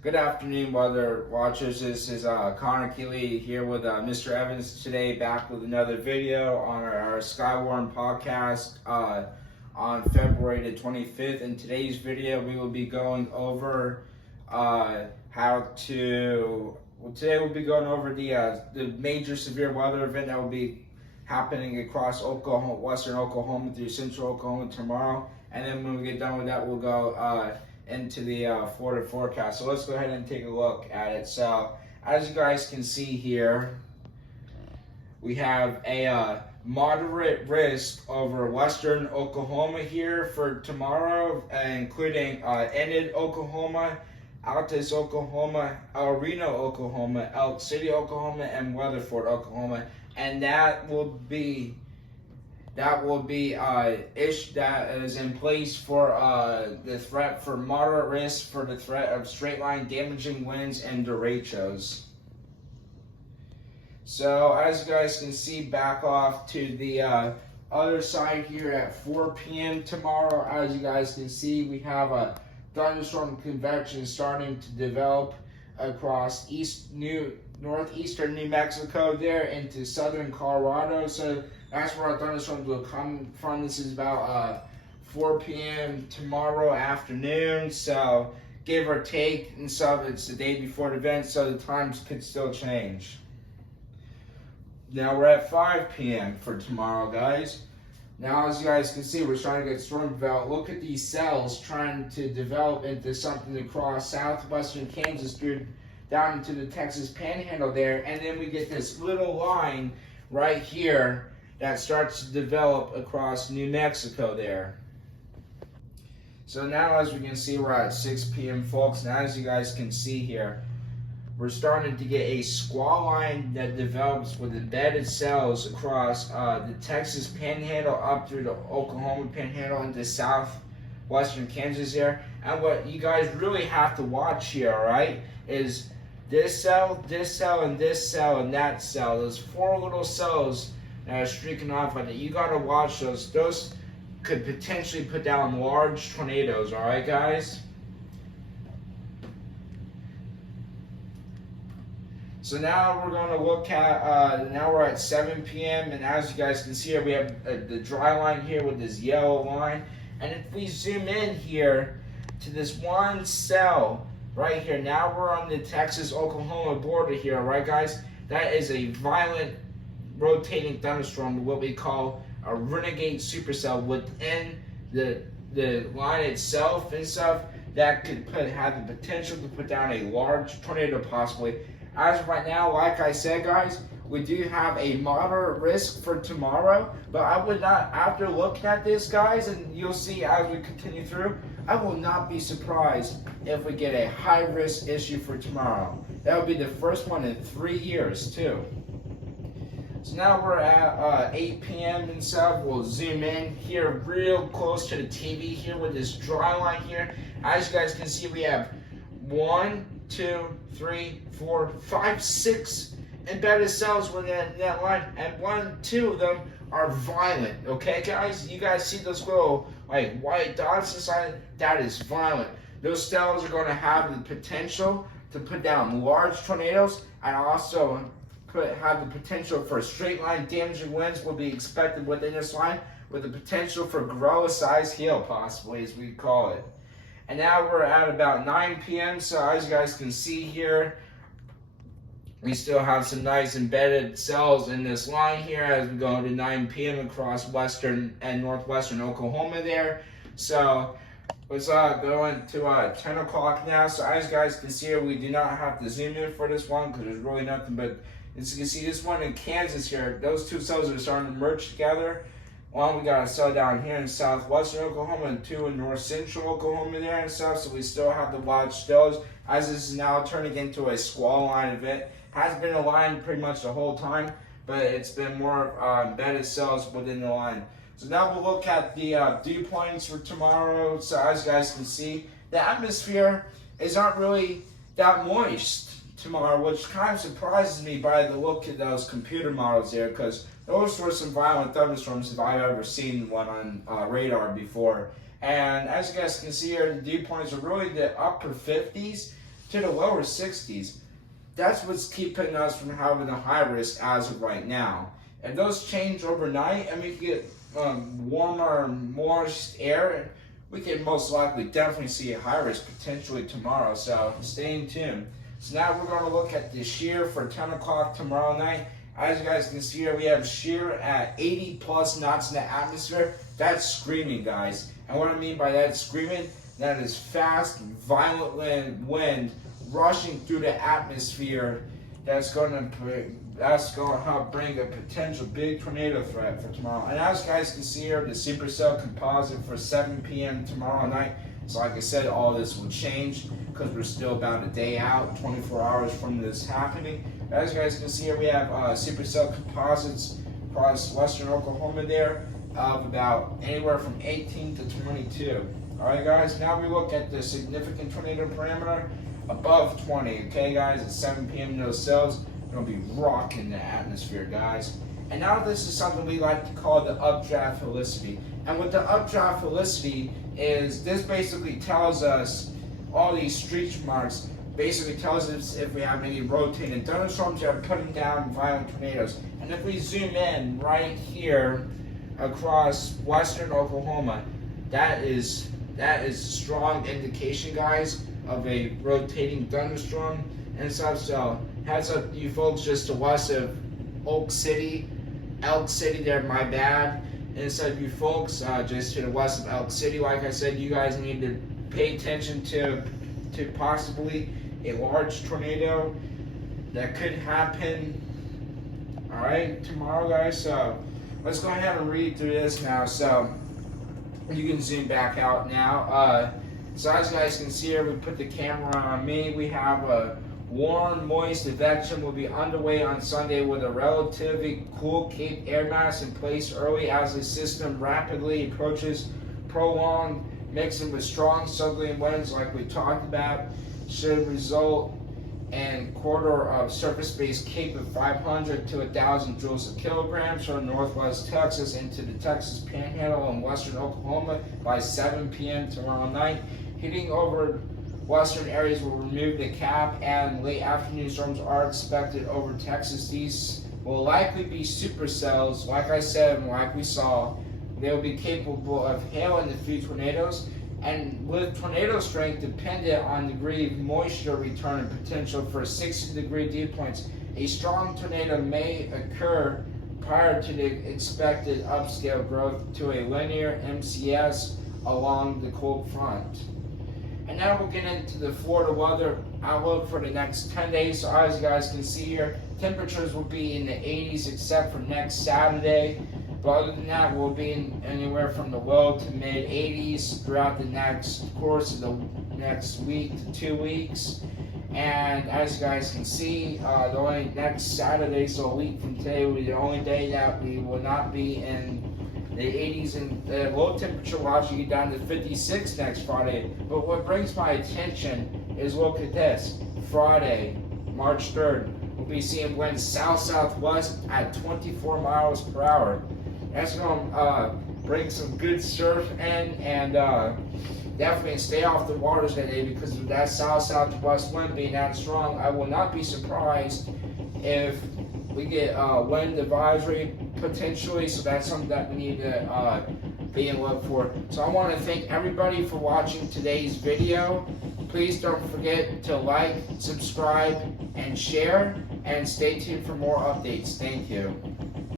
Good afternoon, weather watchers. This is Connor Keeley here with Mr. Evans today, back with another video on our Skywarn podcast on February the 25th. In today's video, we will be going over today we'll be going over the major severe weather event that will be happening across Oklahoma, western Oklahoma through central Oklahoma tomorrow. And then when we get done with that, we'll go into the Florida forecast. So let's go ahead and take a look at it. So as you guys can see here, we have a moderate risk over western Oklahoma here for tomorrow, including Enid, Oklahoma, Altus, Oklahoma, El Reno, Oklahoma, Elk City, Oklahoma, and Weatherford, Oklahoma. And that is in place for the threat for moderate risk for the threat of straight line damaging winds and derechos. So as you guys can see, back off to the other side here at 4 p.m. tomorrow. As you guys can see, we have a thunderstorm convection starting to develop across northeastern New Mexico there into southern Colorado. So that's where our thunderstorms will come from. This is about 4 p.m. tomorrow afternoon. So give or take, and so it's the day before the event, so the times could still change. Now we're at 5 p.m. for tomorrow, guys. Now, as you guys can see, we're starting to get storm developed. Look at these cells trying to develop into something across southwestern Kansas through down into the Texas Panhandle there, and then we get this little line right here that starts to develop across New Mexico there. So now, as we can see, we're at 6 p.m. folks, and as you guys can see here, we're starting to get a squall line that develops with embedded cells across the Texas Panhandle up through the Oklahoma Panhandle into southwestern Kansas there. And what you guys really have to watch here, all right, is this cell, and this cell, and that cell. Those four little cells that are streaking off on it. You gotta watch those. Those could potentially put down large tornadoes, all right, guys? So now we're going to look at, now we're at 7 p.m. and as you guys can see here, we have the dry line here with this yellow line. And if we zoom in here to this one cell right here, now we're on the Texas-Oklahoma border here, right, guys? That is a violent rotating thunderstorm, what we call a renegade supercell within the line itself and stuff that could have the potential to put down a large tornado possibly. As of right now, like I said, guys, we do have a moderate risk for tomorrow, but I would not, after looking at this, guys, and you'll see as we continue through, I will not be surprised if we get a high risk issue for tomorrow. That would be the first one in 3 years, too. So now we're at 8 p.m. and stuff. We'll zoom in here real close to the TV here with this dry line here. As you guys can see, we have 1, 2, 3, 4, 5, 6 embedded cells within that line, and 2 of them are violent. Okay, guys, you guys see those little like white dots inside? That is violent. Those cells are going to have the potential to put down large tornadoes, and also have the potential for straight line damaging winds will be expected within this line, with the potential for gorilla-sized hail, possibly, as we call it. And now we're at about 9 p.m. So as you guys can see here, we still have some nice embedded cells in this line here as we go to 9 p.m. across western and northwestern Oklahoma there. So let's go into 10 o'clock now. So as you guys can see here, we do not have to zoom in for this one because there's really nothing. But as you can see, this one in Kansas here, those two cells are starting to merge together. One, we got a cell down here in southwestern Oklahoma, and 2 in north central Oklahoma there and stuff, so we still have to watch those, as this is now turning into a squall line event. Has been a line pretty much the whole time, but it's been more embedded cells within the line. So now we'll look at the dew points for tomorrow. So as you guys can see, the atmosphere is not really that moist tomorrow, which kind of surprises me by the look at those computer models there, because those were some violent thunderstorms if I've ever seen one on radar before. And as you guys can see here, the dew points are really the upper 50s. to the lower 60s. That's what's keeping us from having a high risk as of right now. If those change overnight and we can get warmer, moist air, we could most likely definitely see a high risk potentially tomorrow. So stay tuned. So now we're going to look at the shear for 10 o'clock tomorrow night. As you guys can see here, we have shear at 80 plus knots in the atmosphere. That's screaming, guys. And what I mean by that screaming, that is fast, violent wind rushing through the atmosphere. That's going to help bring a potential big tornado threat for tomorrow. And as you guys can see here, the supercell composite for 7 p.m. tomorrow night. So like I said, all this will change because we're still about a day out, 24 hours from this happening. As you guys can see here, we have supercell composites across western Oklahoma there of about anywhere from 18 to 22. Alright guys, now we look at the significant tornado parameter above 20. Okay guys, at 7 p.m. those cells are going to be rocking the atmosphere, guys. And now this is something we like to call the updraft helicity. And what the updraft helicity is, this basically tells us all these streak marks, basically tells us if we have any rotating thunderstorms that are putting down violent tornadoes. And if we zoom in right here across western Oklahoma, that is a strong indication, guys, of a rotating thunderstorm and stuff. So heads up you folks just to west of Elk City there, my bad. And so you folks just to the west of Elk City, like I said, you guys need to pay attention to possibly a large tornado that could happen. Alright, tomorrow guys. So let's go ahead and read through this now. So you can zoom back out now. So as you guys can see here, we put the camera on me. We have a warm, moist advection will be underway on Sunday with a relatively cool Cape air mass in place early as the system rapidly approaches. Prolonged mixing with strong southerly winds like we talked about should result in quarter of surface-based Cape of 500 to 1,000 joules a kilogram from northwest Texas into the Texas Panhandle and western Oklahoma by 7 p.m. tomorrow night. Hitting over western areas will remove the cap, and late afternoon storms are expected over Texas. These will likely be supercells, like I said and like we saw. They will be capable of hail and a few tornadoes, and with tornado strength dependent on degree of moisture return and potential for 60-degree dew points. A strong tornado may occur prior to the expected upscale growth to a linear MCS along the cold front. And now we'll get into the Florida weather outlook for the next 10 days. So as you guys can see here, temperatures will be in the 80s except for next Saturday. But other than that, we'll be in anywhere from the low to mid 80s throughout the next course of the next week to 2 weeks. And as you guys can see, the only next Saturday, so a week from today, will be the only day that we will not be in the 80s, and the low temperature will actually get down to 56 next Friday. But what brings my attention is, look at this. Friday, March 3rd, we'll be seeing winds south-southwest at 24 miles per hour. That's going to bring some good surf in, and definitely stay off the waters that day because of that south-southwest wind being that strong. I will not be surprised if we get wind advisory potentially, so that's something that we need to be in look for. So I want to thank everybody for watching today's video. Please don't forget to like, subscribe, and share, and stay tuned for more updates. Thank you.